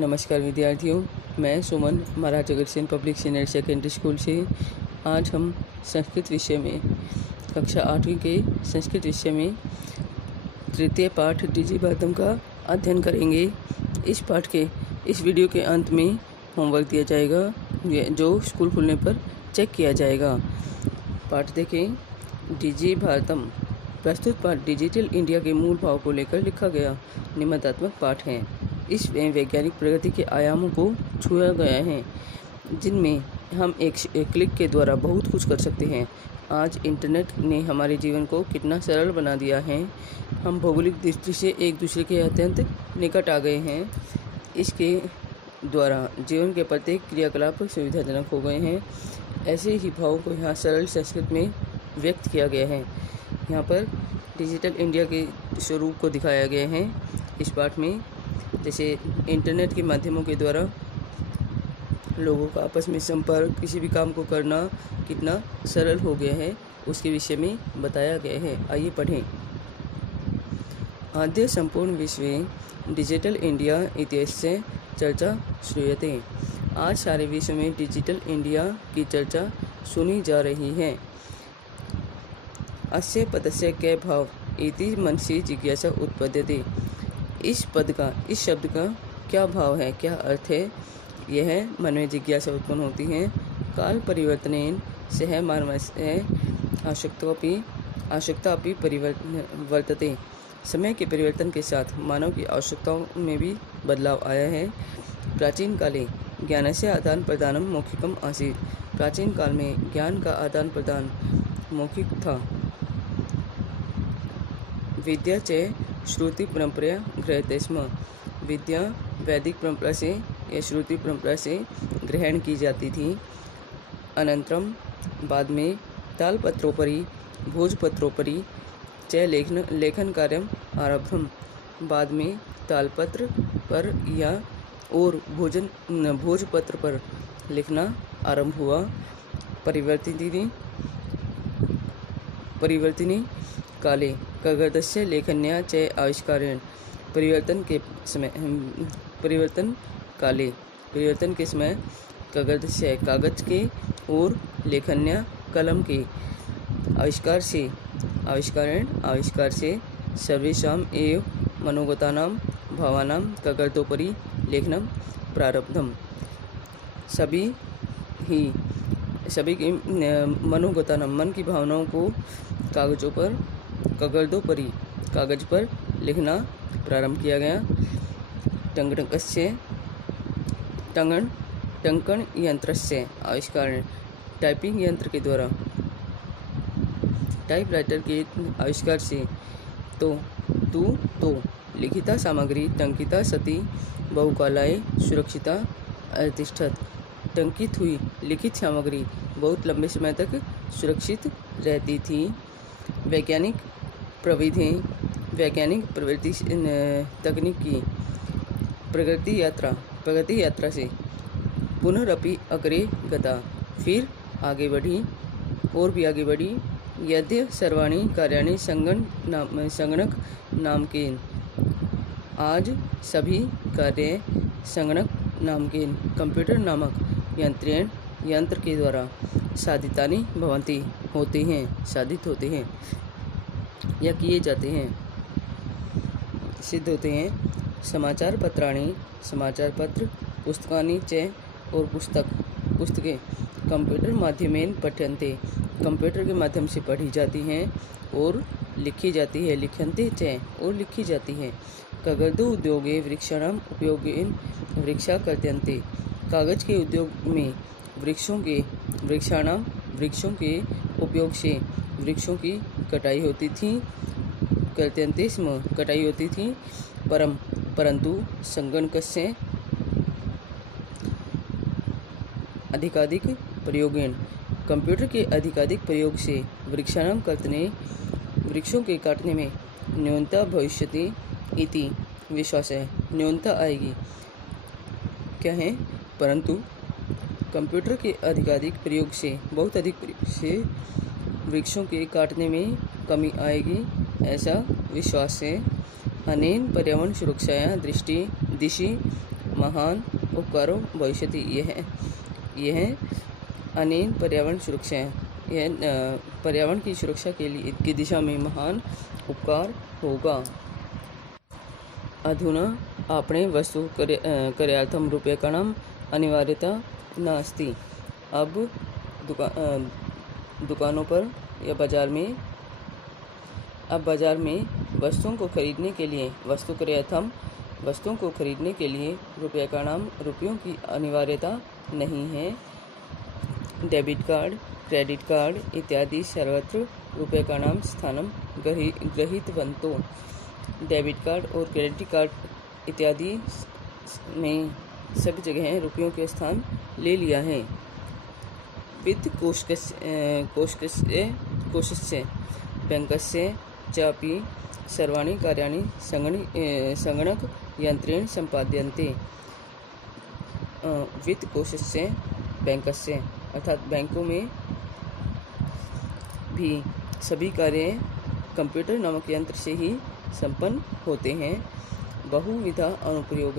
नमस्कार विद्यार्थियों, मैं Suman Maharaj Agrasen public senior secondary school से। आज हम संस्कृत विषय में कक्षा 8वीं के संस्कृत विषय में तृतीय पाठ डिजी भातम का अध्ययन करेंगे। इस पाठ के इस वीडियो के अंत में होमवर्क दिया जाएगा जो स्कूल खुलने पर चेक किया जाएगा। पाठ देखें। डिजी भारतम। प्रस्तुत पाठ डिजिटल इंडिया के मूल भाव को लेकर लिखा गया निबंधात्मक पाठ है। इसमें वैज्ञानिक प्रगति के आयामों को छुआ गया है, जिनमें हम एक क्लिक के द्वारा बहुत कुछ कर सकते हैं। आज इंटरनेट ने हमारे जीवन को कितना सरल बना दिया है। हम भौगोलिक दृष्टि से एक दूसरे के अत्यंत निकट आ गए हैं। इसके द्वारा जीवन के प्रत्येक क्रियाकलाप सुविधाजनक हो गए हैं। ऐसे ही भावों को यहाँ सरल संस्कृत में व्यक्त किया गया है। यहाँ पर डिजिटल इंडिया के स्वरूप को दिखाया गया है इस पाठ में। जैसे इंटरनेट के माध्यमों के द्वारा लोगों का आपस में संपर्क, किसी भी काम को करना कितना सरल हो गया है, उसके विषय में बताया गया है। आइए पढ़ें। आद्य संपूर्ण विश्व डिजिटल इंडिया इत्यस्य चर्चा श्रूयते। आज सारे विश्व में डिजिटल इंडिया की चर्चा सुनी जा रही है। अस्य पदस्य कै भाव इति मनसि जिज्ञासा उत्पद्यते। इस शब्द का क्या भाव है, क्या अर्थ है, यह मन में जिज्ञासा उत्पन्न होती है। काल परिवर्तनेन सह मानवस्य आवश्यकता अपि परिवर्तते। समय के परिवर्तन के साथ मानव की आवश्यकताओं में भी बदलाव आया है। प्राचीन काले ज्ञानस्य आदान प्रदानम मौखिकम आसीत्। प्राचीन काल में ज्ञान का आदान प्रदान मौखिक था। विद्या च श्रुति परंपरा गृह्यते स्म। विद्या वैदिक परंपरा से या श्रुति परंपरा से ग्रहण की जाती थी। अनंतरम बाद में तालपत्रोपरि भोजपत्रोपरि च लेखन कार्यम आरब्धम। बाद में तालपत्र पर या और भोजपत्र पर लिखना आरंभ हुआ। परिवर्तिनी काले कागदस्य लेखन्या च आविष्कारेण। परिवर्तन के समय कागदस्य कागज के और लेखन्या कलम के आविष्कार से सर्वेषाम एव मनोगतानां भावानां कागदोपरि लेखनम प्रारब्धम। सभी की मनोगतानां मन की भावनाओं को कागज पर लिखना प्रारंभ किया गया। टंकण यंत्र से आविष्कार। टाइपिंग यंत्र के द्वारा टाइपराइटर के आविष्कार से तो लिखिता सामग्री टंकिता सती बहुकालाय सुरक्षिता अतिष्ठत। टंकित हुई लिखित सामग्री बहुत लंबे समय तक सुरक्षित रहती थी। वैज्ञानिक प्रवृत्ति तकनीक की प्रगति यात्रा से पुनरपि अग्रे गता, फिर आगे बढ़ी। यद्य सर्वाणि कार्याणि संगणक नामकेन। आज सभी कार्य संगणक नामकेन कंप्यूटर नामक यंत्र के द्वारा साधित होते हैं या किए जाते हैं, सिद्ध होते हैं। समाचार पत्र, पुस्तकानि च और पुस्तकें कंप्यूटर माध्यमेन पठ्यन्ते। कंप्यूटर के माध्यम से पढ़ी जाती हैं और लिखी जाती है। लिखन्ते च और लिखी जाती हैं। कागदो उद्योगे वृक्षाणाम उपयोगेन वृक्षा कर्तन्ते। कागज के उद्योग में वृक्षों के उपयोग से वृक्षों की कटाई होती थी। परंतु संगणकस्य अधिकाधिक प्रयोगेन। कंप्यूटर के अधिकाधिक प्रयोग से वृक्षाणाम कर्तने वृक्षों के काटने में न्यूनता भविष्यति इति विश्वास है। न्यूनता आएगी क्या है, परंतु कंप्यूटर के बहुत अधिक प्रयोग से वृक्षों के काटने में कमी आएगी, ऐसा विश्वास है। अनेन पर्यावरण सुरक्षाया दिशि महान उपकारो भविष्यति। यह अनेन पर्यावरण सुरक्षा है, यह पर्यावरण की सुरक्षा के लिए की दिशा में महान उपकार होगा। अधुना आपणे वस्तु क्रयार्थं रूप्यकाणाम् अनिवार्यता नास्ति। अब दुकानों पर या बाजार में वस्तुओं को खरीदने के लिए वस्तुओं को खरीदने के लिए रुपयों की अनिवार्यता नहीं है। डेबिट कार्ड, क्रेडिट कार्ड इत्यादि सर्वत्र रूप्यकाणां स्थानं गृहीतवन्तौ। डेबिट कार्ड और क्रेडिट कार्ड इत्यादि में सब जगह रुपयों के स्थान ले लिया है। वित्त कोशस्य बैंकस्य चापि सर्वाणि कार्याणि संगणक यंत्रेण संपाद्यन्ते। वित्त कोशस्य बैंकस्य अर्थात बैंकों में भी सभी कार्य कंप्यूटर नामक यंत्र से ही संपन्न होते हैं। बहुविधा अनुप्रयोग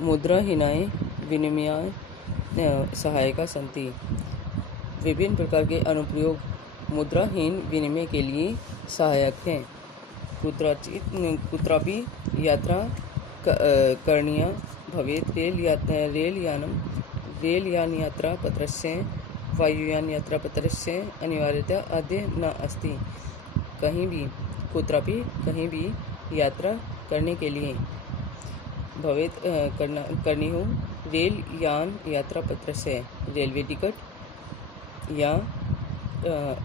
मुद्राहीनाय विनिमयाय सहायका सन्ति। विभिन्न प्रकार के अनुप्रयोग मुद्राहीन विनिमय के लिए सहायक हैं। कुत्रापि यात्रा करणीया भवेत् रेलयान यात्रापत्रस्य वायुयान यात्रापत्रस्य अनिवार्यता अद्य न अस्ति। कहीं भी यात्रा करने के लिए भवेत् करनी हो रेल यान यात्रा पत्र से रेलवे टिकट या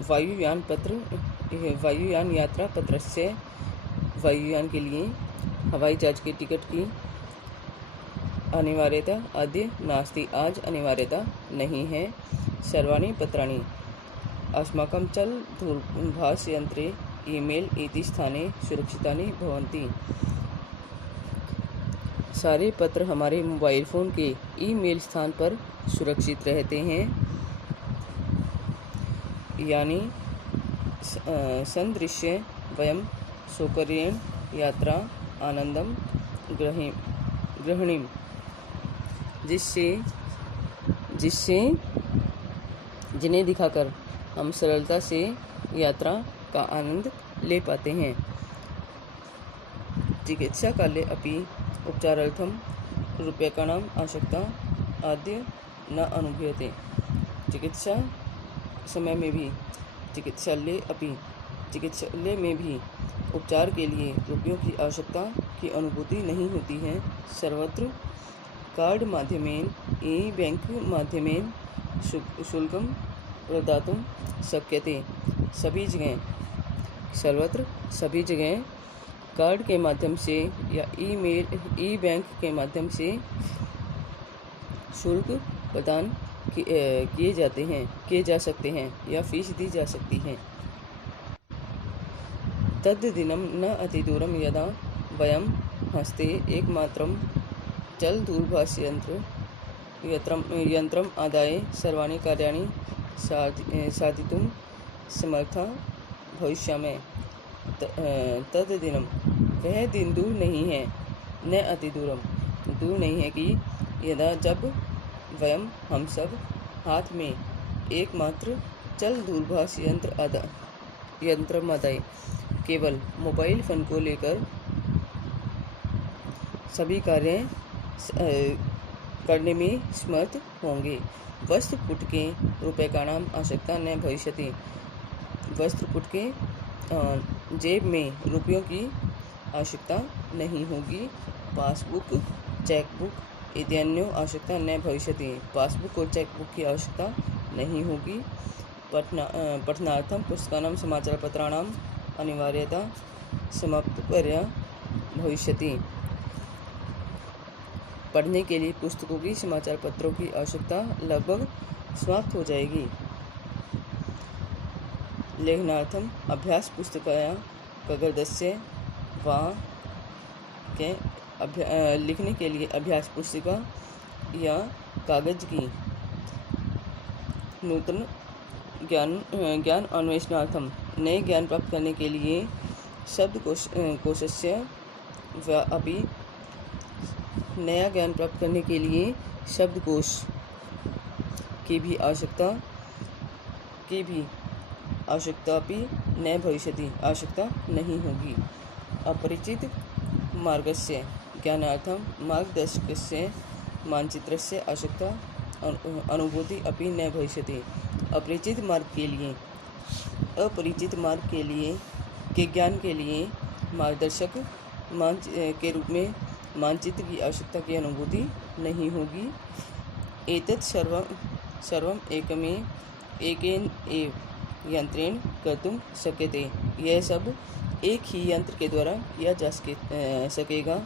वायुयान यात्रा पत्र से वायुयान के लिए हवाई जहाज के टिकट की अनिवार्यता अद्य नास्ति, आज अनिवार्यता नहीं है। सर्वाणि पत्राणि अस्माकं चल दूरभाषयंत्रे ईमेल इति स्थाने सुरक्षितानि भवन्ति। सारे पत्र हमारे मोबाइल फ़ोन के ईमेल स्थान पर सुरक्षित रहते हैं। यानी संदृश्य वयं सौकर्येण यात्रा आनंदम गृहणीम, जिन्हें दिखाकर हम सरलता से यात्रा का आनंद ले पाते हैं। चिकित्सा काले अपि उपचारार्थम रूप्यकाणाम आवश्यकता आद्य न अनुभूयते। चिकित्सा समय में भी चिकित्सालय में भी उपचार के लिए रुपयों की आवश्यकता की अनुभूति नहीं होती है। सर्वत्र कार्ड माध्यमेन बैंक माध्यमेन शुल्कं प्रदातुं शक्यते। सर्वत्र सभी जगह कार्ड के माध्यम से या ई बैंक के माध्यम से शुल्क प्रदान किए जा सकते हैं या फीस दी जा सकती है। तद्दिनं न अतिदूरं यदा वयं हस्ते एकमात्रं चलदूरभाषयंत्रम् आदाय सर्वाणि कार्याणि साधितुं समर्था भविष्यामः। तद्दिनं वह दिन दूर नहीं है, न अतिदूरम दूर नहीं है कि यदा जब वयम हम सब हाथ में एकमात्र चल दूरभाष यंत्र आदाय केवल मोबाइल फोन को लेकर सभी कार्य करने में समर्थ होंगे। वस्त्रपुटके रूप्यकाणाम आवश्यकता न भविष्यति। वस्त्रपुटके जेब में रुपयों की आवश्यकता नहीं होगी। पासबुक, चेकबुक इत्यादि आवश्यकता न भविष्यति। पासबुक और चेकबुक की आवश्यकता नहीं होगी। पठनार्थम पुस्तकानां समाचारपत्राणां अनिवार्यता समाप्तपर्या भविष्यति। पढ़ने के लिए पुस्तकों की समाचार पत्रों की आवश्यकता लगभग समाप्त हो जाएगी। लेखनार्थम अभ्यास पुस्तकाया कागदस्य वा के लिखने के लिए अभ्यास पुस्तिका या कागज की। नूतन ज्ञान अन्वेषणार्थम नए ज्ञान प्राप्त करने के लिए शब्द कोशस्य व अपि नया ज्ञान प्राप्त करने के लिए शब्दकोश की भी आवश्यकता भी न भविष्यति, आवश्यकता नहीं होगी। अपरिचित मार्गस्य ज्ञानार्थं मार्गदर्शकस्य मानचित्रस्य आवश्यकता अनुभूति अपि न भविष्यति। अपरिचित मार्ग के ज्ञान के लिए मार्गदर्शक के रूप में मानचित्र की आवश्यकता की अनुभूति नहीं होगी। एतत् सर्वम् एकेन एव यंत्रेण कर्तुं शक्यते। यह सब एक ही यंत्र के द्वारा किया जा सकेगा।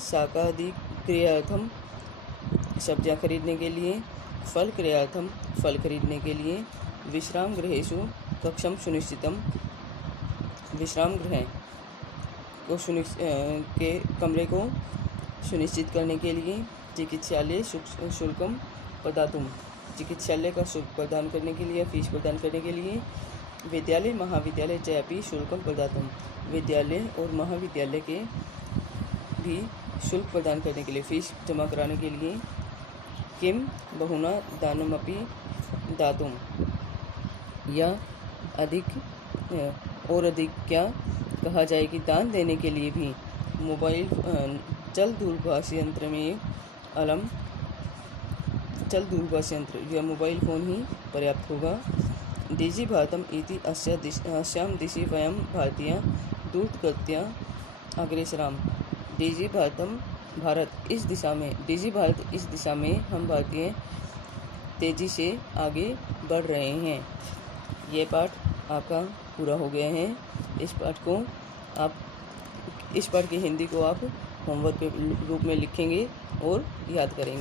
शाकादि क्रियार्थम सब्जियां खरीदने के लिए, फल क्रियार्थम फल खरीदने के लिए, विश्राम गृहेषु कक्षम सुनिश्चितम, विश्राम गृह को के कमरे को सुनिश्चित करने के लिए, चिकित्सालय शुल्कम प्रदातुम, चिकित्सालय का शुल्क प्रदान करने के लिए, फीस प्रदान करने के लिए, विद्यालय महाविद्यालय च अपि शुल्कम प्रदातुम, विद्यालय और महाविद्यालय के भी शुल्क प्रदान करने के लिए, फीस जमा कराने के लिए, किम बहुना दानमपि दातुम, या अधिक क्या कहा जाए कि दान देने के लिए भी मोबाइल चल दूरभाष यंत्र या मोबाइल फ़ोन ही पर्याप्त होगा। डिजि भारतम इति अस्यां दिशि वयं भारतीय द्रुतगत्या अग्रेसराम। डिजि भारत इस दिशा में हम भारतीय तेज़ी से आगे बढ़ रहे हैं। ये पाठ आपका पूरा हो गया है। इस पाठ की हिंदी को आप होमवर्क के रूप में लिखेंगे और याद करेंगे।